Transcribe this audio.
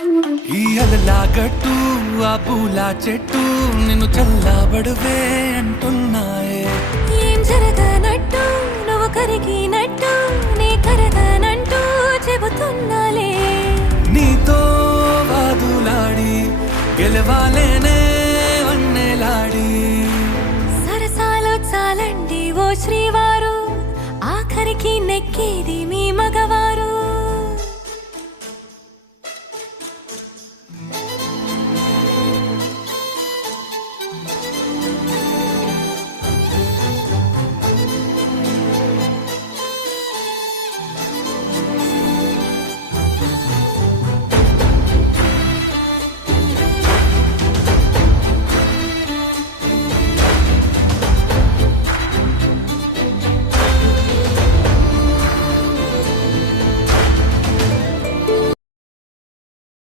ఈ అలలాగట్టు ఆ పూల చెట్టు నిన్ను చల్లబడువే అంటున్నాయే. ఏం జరగనట్టు నువ్వు కరిగినట్టు నీ కరగనంటూ చెబుతున్నాలే. నీతో వాదులాడి గెలవాలేనే వన్నెలాడి. సరసాలు చాలండి ఓ శ్రీవారు, ఆఖరికి నెక్కేది మీ